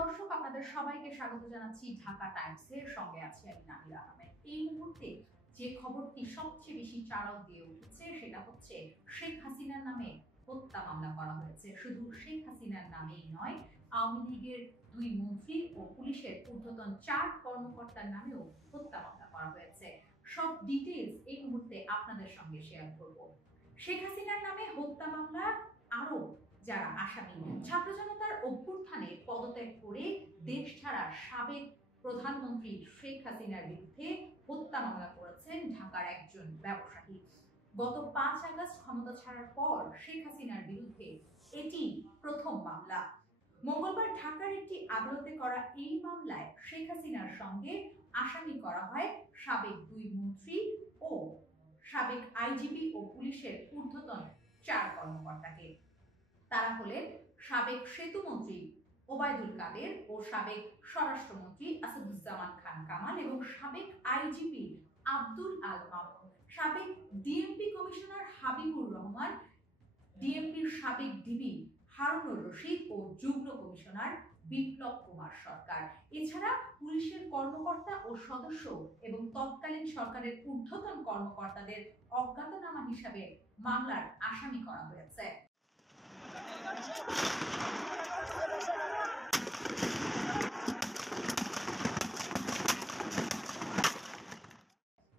দর্শক, আপনাদের সবাইকে স্বাগত জানাচ্ছি ঢাকা টাইমসের সঙ্গে আছি আমি নাহিদ আহমেদ। এই মুহূর্তে যে খবরটি সবচেয়ে বেশি চাড়াও দিয়ে উঠেছে সেটা হচ্ছে শেখ হাসিনার নামে হত্যা মামলা করা হয়েছে। শুধু শেখ হাসিনার নামেই নয়, আওয়ামী লীগের 2 মন্ত্রী ও পুলিশের ঊর্ধ্বতন 4 কর্মকর্তার নামেও হত্যা মামলা করা হয়েছে। সব ডিটেইলস এই মুহূর্তে আপনাদের সঙ্গে শেয়ার করব। শেখ হাসিনার নামে হত্যা মামলা আরো যারা আসামি, ছাত্র জনতার অভ্যুত্থানে পদত্যাগ করে দেশ ছাড়া সাবেক প্রধানমন্ত্রী শেখ হাসিনার বিরুদ্ধে হত্যা মামলা করেছেন ঢাকার একজন ব্যবসায়ী। গত 5 আগস্ট ক্ষমতা ছাড়ার পর শেখ হাসিনার বিরুদ্ধে এটি প্রথম মামলা। মঙ্গলবার ঢাকার একটি আদালতে করা এই মামলায় শেখ হাসিনার সঙ্গে আসামি করা হয় সাবেক 2 মন্ত্রী ও সাবেক আইজিপি ও পুলিশের ঊর্ধ্বতন 4 কর্মকর্তাকে। তারা হলেন সাবেক সেতুমন্ত্রী ওবায়দুল কাদের ও সাবেক স্বরাষ্ট্রমন্ত্রী আসাদুজ্জামান খান কামাল এবং সাবেক আইজিপি আব্দুল আল মামুন, সাবেক ডিএমপি কমিশনার হাবিবুর রহমান, ডিএমপির সাবেক ডিবি হারুনুর রশিদ ও যুগ্ম কমিশনার বিপ্লব কুমার সরকার। এছাড়া পুলিশের কর্মকর্তা ও সদস্য এবং তৎকালীন সরকারের ঊর্ধ্বতন কর্মকর্তাদের অজ্ঞাতনামা হিসাবে মামলার আসামি করা হয়েছে।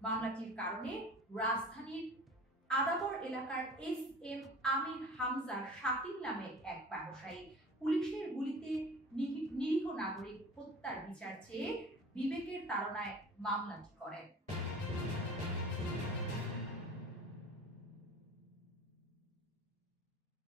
মামলাটির কারণে রাজধানীর আদাবর এলাকার SM আমির হামজা শাকিল নামের এক ব্যবসায়ী পুলিশের গুলিতে নিরীহ নাগরিক হত্যার বিচার চেয়ে বিবেকের তাড়নায় মামলাটি করেন।